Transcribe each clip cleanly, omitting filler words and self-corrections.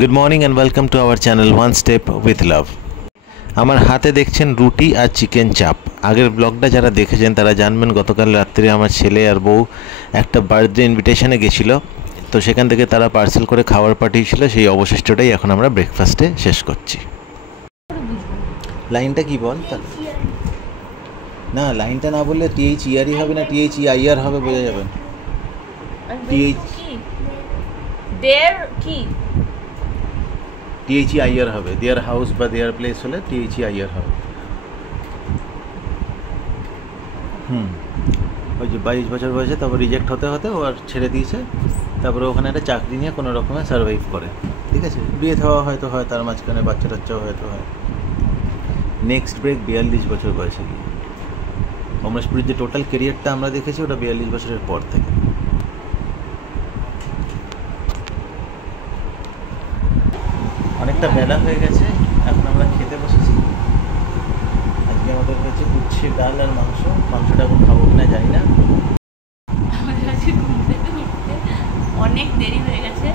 Good morning and welcome to our channel one step with love. আমার হাতে দেখছেন রুটি আর চিকেন চাপ। আগের ব্লগটা যারা দেখেছেন তারা জানবেন গতকাল রাত্রে আমার ছেলে আর বউ একটা বার্থডে ইনভিটেশনে গেছিলো, তো সেখান থেকে তারা পার্সেল করে খাবার পাঠিয়েছিল। সেই অবশিষ্টটাই এখন আমরা ব্রেকফাস্টে শেষ করছি। লাইনটা কি বল তাহলে? না, লাইনটা না বললে THERE হবে না, THEIR হবে, বোঝা যাবে না। THEIR হবে, দেয়ার হাউস বা দেয়ার প্লেস হলে THEIR হবে। ওই যে 22 বছর বয়সে তারপর রিজেক্ট হতে হতে ও আর ছেড়ে দিয়েছে। তারপরে ওখানে একটা চাকরি নিয়ে কোনো রকমে সার্ভাইভ করে। ঠিক আছে, বিয়ে থাওয়া হয়তো হয়, তার মাঝখানে বাচ্চা টাচ্চাও হয়তো হয়। নেক্সট ব্রেক 42 বছর বয়সে গিয়ে। অমরেশপুরের যে টোটাল কেরিয়ারটা আমরা দেখেছি ওটা 42 বছরের পর থেকে। অনেকটা বেলা হয়ে গেছে, এখন আমরা খেতে বসেছি। আজকে আমাদের হয়েছে উচ্ছে ডাল আর মাংস। মাংসটা এখন খাবো কিনা জানি না। আমাদের আজকে ঘুম থেকে উঠতে অনেক দেরি হয়ে গেছে,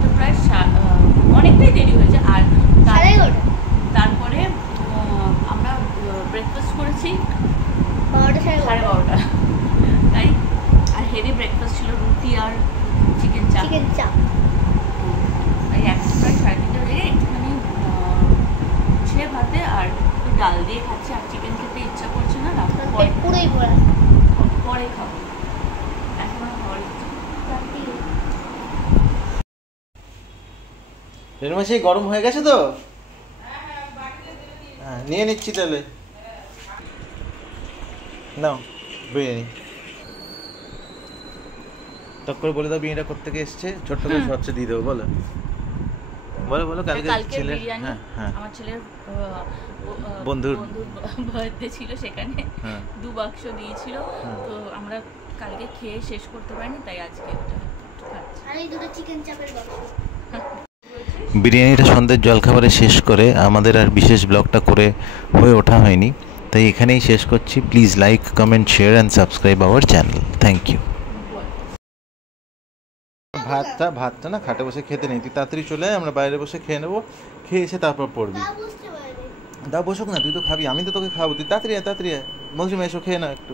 তো প্রায় অনেকটাই দেরি হয়েছে। আর তারপরে আমরা ব্রেকফাস্ট করেছি 12:30, তাই। আর হেভি ব্রেকফাস্ট ছিল, রুটি আর চিকেন চাপ। তাই এখন প্রায় 3:30 হয়ে একটুখানি উচ্ছে ভাতে আর ডাল দিয়ে খাচ্ছি। আর চিকেন খেতে ইচ্ছা করছে না, রাস্তা পরে খাবো, এখন আর খাওয়ার ইচ্ছা। রেণুমাসি গরম হয়ে গেছে তো? হ্যাঁ, নিয়ে নিচ্ছি তাহলে। নাও বিরিয়ানি। টক করে বলে দাও বিরিয়ানিটা কোত্থেকে এসছে, ছোট্ট করে শর্টসে দিয়ে দেবো। বলো বলো বলো। কালকে ছেলের, হ্যাঁ আমার ছেলের বন্ধুর বার্থডে ছিল, সেখানে 2 বাক্স দিয়েছিল। তো আমরা কালকে খেয়ে শেষ করতে পারিনি, তাই আজকে বিরিয়ানিটা সন্ধ্যের জলখাবারে শেষ করে আমাদের আর বিশেষ ব্লগটা করে হয়ে ওঠা হয়নি, তাই এখানেই শেষ করছি। Please like, comment, share and subscribe our channel. Thank you. ভাতটা না খাটে বসে খেতে নেই, তুই তাড়াতাড়ি চলে আয়, আমরা বাইরে বসে খেয়ে নেবো। খেয়ে এসে তারপর পড়বি। দা বসুক না, তুই তো খাবি, আমি তো তোকে খাবো। তুই তাড়াতাড়ি আয়, মৌসুমে এসো, খেয়ে নাও একটু।